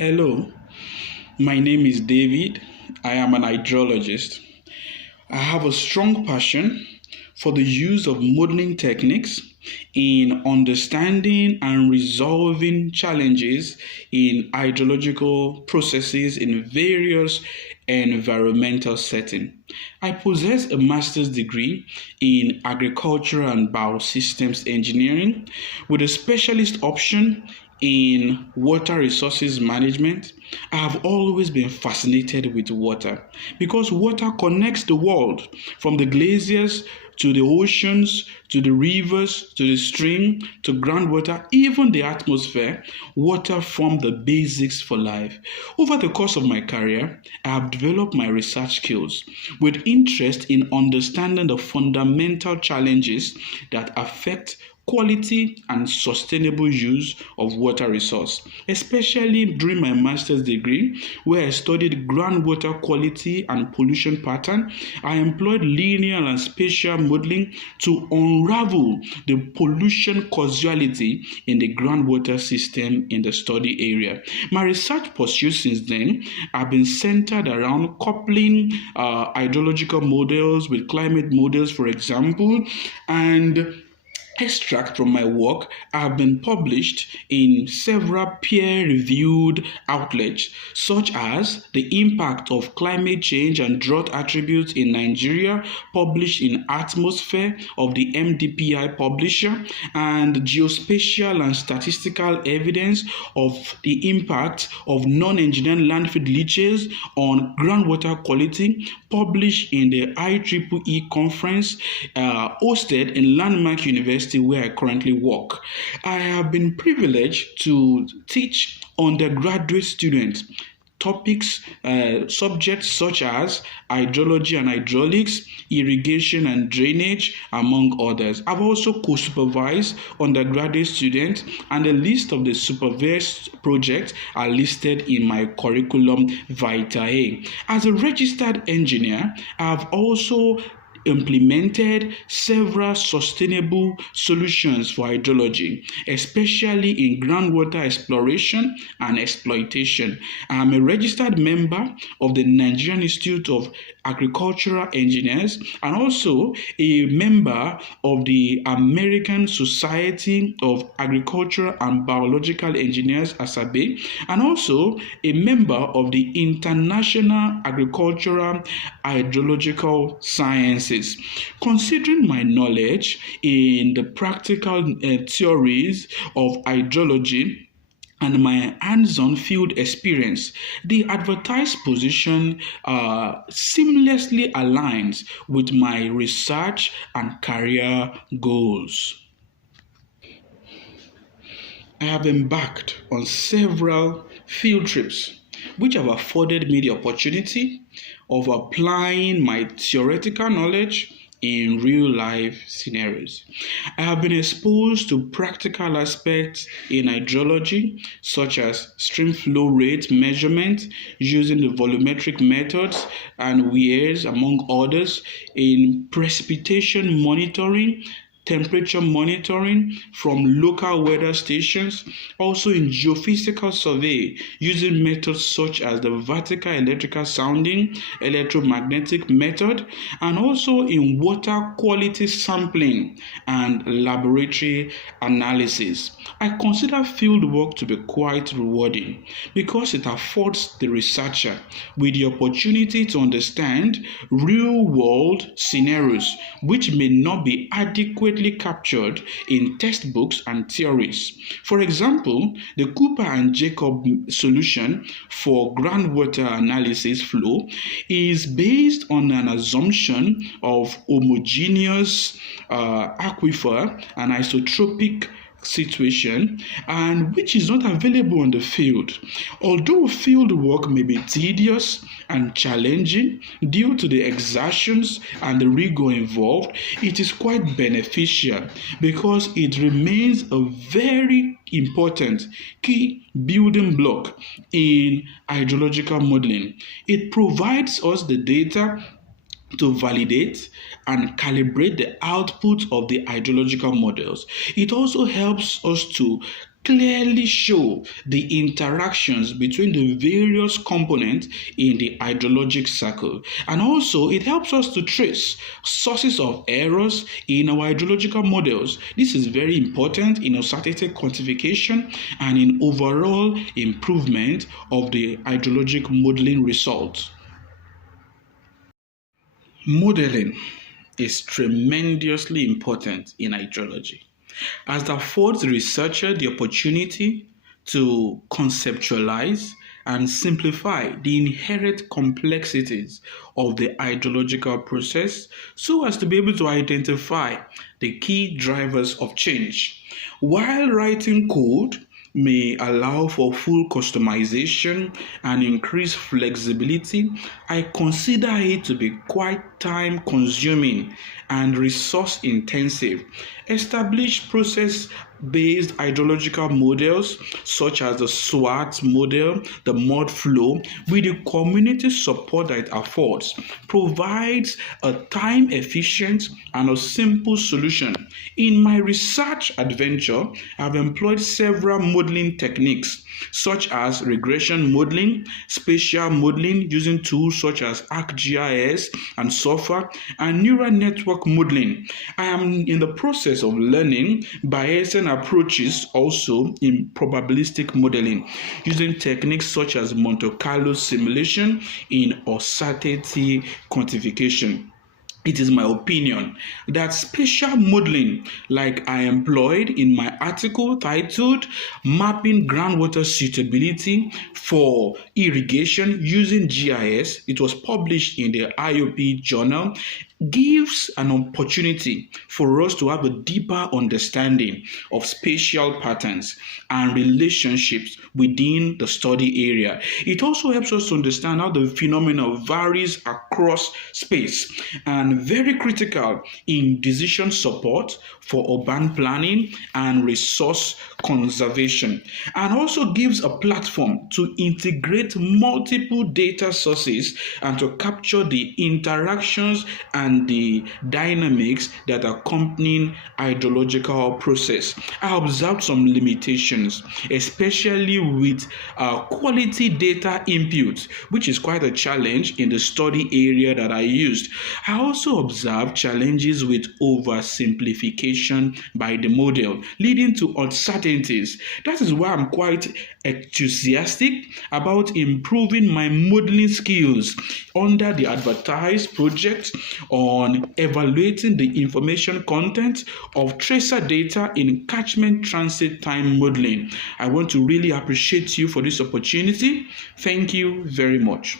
Hello, my name is David. I am an hydrologist. I have a strong passion for the use of modeling techniques in understanding and resolving challenges in hydrological processes in various environmental settings. I possess a master's degree in agriculture and biosystems engineering with a specialist option in water resources management. I have always been fascinated with water because water connects the world from the glaciers to the oceans, to the rivers, to the stream, to groundwater, even the atmosphere. Water form the basics for life. Over the course of my career, I have developed my research skills with interest in understanding the fundamental challenges that affect quality and sustainable use of water resource, especially during my master's degree where I studied groundwater quality and pollution pattern. I employed linear and spatial modeling to unravel the pollution causality in the groundwater system in the study area. My research pursuits since then have been centered around coupling hydrological models with climate models, for example, and extracts from my work have been published in several peer-reviewed outlets, such as The Impact of Climate Change and Drought Attributes in Nigeria, published in Atmosphere of the MDPI publisher, and Geospatial and Statistical Evidence of the Impact of Non-Engineered Landfill Leaches on Groundwater Quality, published in the IEEE conference hosted in Landmark University where I currently work. I have been privileged to teach undergraduate students topics, subjects such as hydrology and hydraulics, irrigation and drainage, among others. I've also co-supervised undergraduate students, and a list of the supervised projects are listed in my curriculum vitae. As a registered engineer, I've also implemented several sustainable solutions for hydrology, especially in groundwater exploration and exploitation. I am a registered member of the Nigerian Institute of Agricultural Engineers and also a member of the American Society of Agricultural and Biological Engineers, ASABE, and also a member of the International Agricultural Hydrological Sciences. Considering my knowledge in the practical theories of hydrology and my hands-on field experience, the advertised position seamlessly aligns with my research and career goals. I have embarked on several field trips which have afforded me the opportunity of applying my theoretical knowledge in real life scenarios. I have been exposed to practical aspects in hydrology, such as stream flow rate measurement using the volumetric methods and weirs, among others, in precipitation monitoring, temperature monitoring from local weather stations, also in geophysical survey using methods such as the vertical electrical sounding, electromagnetic method, and also in water quality sampling and laboratory analysis. I consider field work to be quite rewarding because it affords the researcher with the opportunity to understand real-world scenarios which may not be adequately captured in textbooks and theories. For example, the Cooper and Jacob solution for groundwater analysis flow is based on an assumption of homogeneous aquifer and isotropic situation, and which is not available on the field. Although field work may be tedious and challenging due to the exertions and the rigor involved, it is quite beneficial because it remains a very important key building block in hydrological modeling. It provides us the data to validate and calibrate the output of the hydrological models. It also helps us to clearly show the interactions between the various components in the hydrologic cycle. And also, it helps us to trace sources of errors in our hydrological models. This is very important in uncertainty quantification and in overall improvement of the hydrologic modeling results. Modeling is tremendously important in hydrology, as it affords the researcher the opportunity to conceptualize and simplify the inherent complexities of the hydrological process so as to be able to identify the key drivers of change. While writing code may allow for full customization and increased flexibility, I consider it to be quite time consuming and resource intensive. Established process based hydrological models such as the SWAT model, the mud flow, with the community support that it affords, provides a time efficient and a simple solution. In my research adventure, I've employed several modeling techniques such as regression modeling, spatial modeling using tools such as ArcGIS and SOFA, and neural network modeling. I am in the process of learning Bayesian approaches also in probabilistic modeling using techniques such as Monte Carlo simulation in uncertainty quantification. It is my opinion that spatial modeling, like I employed in my article titled Mapping Groundwater Suitability for Irrigation Using GIS, it was published in the IOP journal, gives an opportunity for us to have a deeper understanding of spatial patterns and relationships within the study area. It also helps us to understand how the phenomenon varies across space, and very critical in decision support for urban planning and resource conservation, and also gives a platform to integrate multiple data sources and to capture the interactions and the dynamics that accompany hydrological process. I observed some limitations, especially with quality data input, which is quite a challenge in the study area that I used. I also observed challenges with oversimplification by the model, leading to uncertainties. That is why I'm quite enthusiastic about improving my modeling skills under the advertised project on evaluating the information content of tracer data in catchment transit time modeling. I want to really appreciate you for this opportunity. Thank you very much.